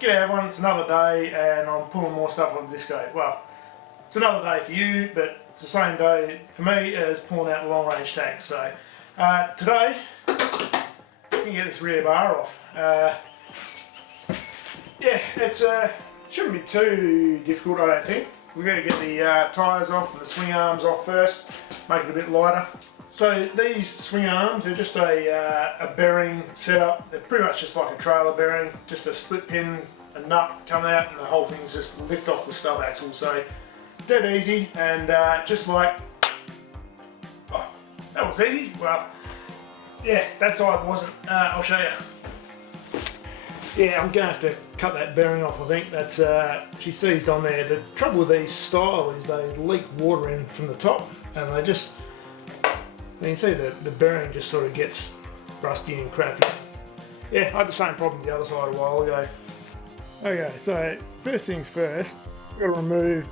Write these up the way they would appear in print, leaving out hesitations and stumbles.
G'day everyone, it's another day and I'm pulling more stuff on the disco. Well, it's another day for you, but it's the same day for me as pulling out the long range tank. So today, we can get this rear bar off. Yeah, it's shouldn't be too difficult, I don't think. We're going to get the tyres off and the swing arms off first, make it a bit lighter. So these swing arms are just a bearing setup. They're pretty much just like a trailer bearing, just a split pin, a nut come out, and the whole thing's just lift off the stub axle. So dead easy, and just like, oh, that was easy. Well, yeah, that side wasn't. I'll show you. Yeah, I'm gonna have to cut that bearing off. I think that's she seized on there. The trouble with these style is they leak water in from the top, and they just. You can see the bearing just sort of gets rusty and crappy. Yeah, I had the same problem the other side a while ago. Okay, so first things first, we've got to remove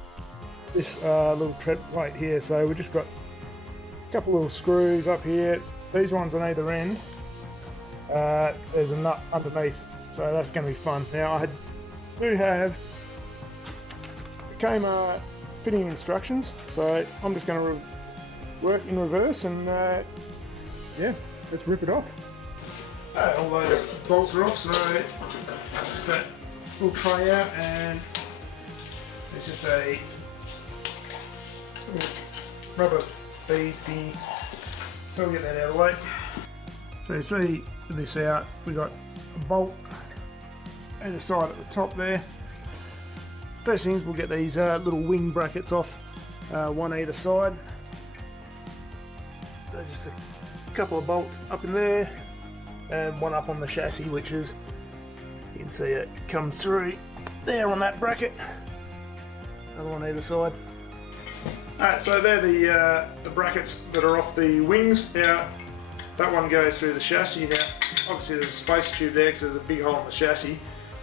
this little tread plate here. So we just got a couple little screws up here. These ones on either end. There's a nut underneath, so that's going to be fun. Now I do have the Kaymar fitting instructions, so I'm just going to work in reverse and yeah, let's rip it off. All those bolts are off, so that's just that little tray out, and it's just a little rubber bead thingy, so we'll get that out of the way. So you see this out, we got a bolt either side at the top there. First things, we'll get these little wing brackets off, one either side. So just a couple of bolts up in there and one up on the chassis, which is, you can see it comes through there on that bracket. Another one either side. Alright, so they're the brackets that are off the wings. Now that one goes through the chassis. Now obviously there's a spacer tube there because there's a big hole in the chassis.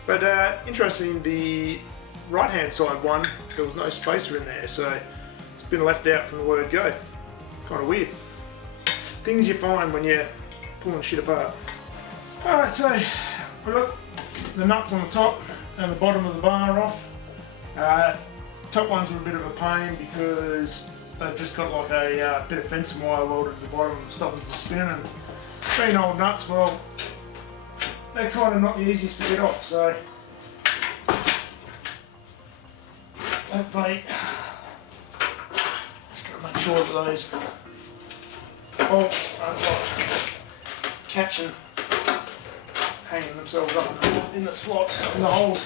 But interesting, the right hand side one, there was no spacer in there, so it's been left out from the word go. Kind of weird. Things you find when you're pulling shit apart. Alright, so we've got the nuts on the top and the bottom of the bar off. Top ones were a bit of a pain because they've just got like a bit of fencing wire welded to the bottom to stop them from spinning, and being old nuts, well, they're kind of not the easiest to get off, so that plate, just got to make sure that those bolts aren't like catching, hanging themselves up in the slots, in the holes.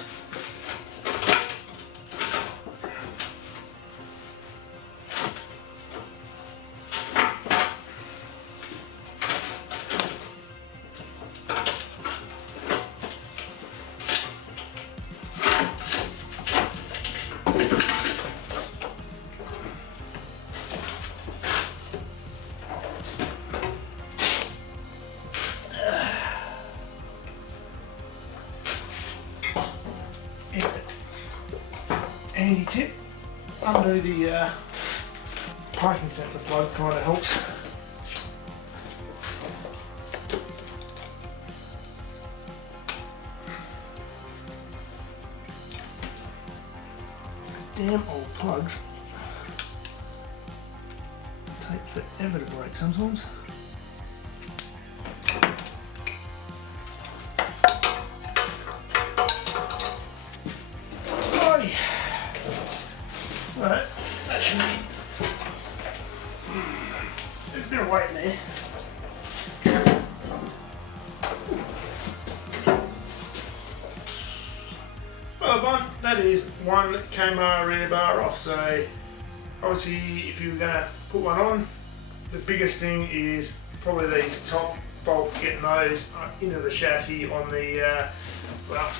Handy tip, undo the parking sensor plug, kind of helps. Damn old plugs take forever to break sometimes. Right, that should be. There's a bit of weight in there. Well, that is one Kaymar rear bar off. So, obviously, if you're going to put one on, the biggest thing is probably these top bolts, getting those into the chassis on the. Well,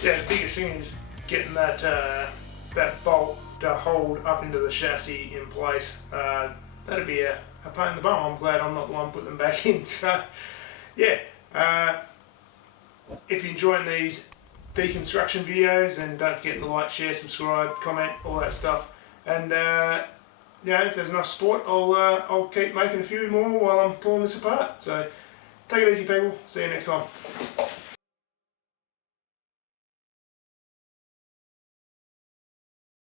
yeah, the biggest thing is getting that. That bolt to hold up into the chassis in place. That'd be a pain in the bum. I'm glad I'm not the one putting them back in. So yeah, if you're enjoying these deconstruction videos, then don't forget to like, share, subscribe, comment, all that stuff. And yeah, if there's enough support, I'll keep making a few more while I'm pulling this apart. So take it easy, people. See you next time.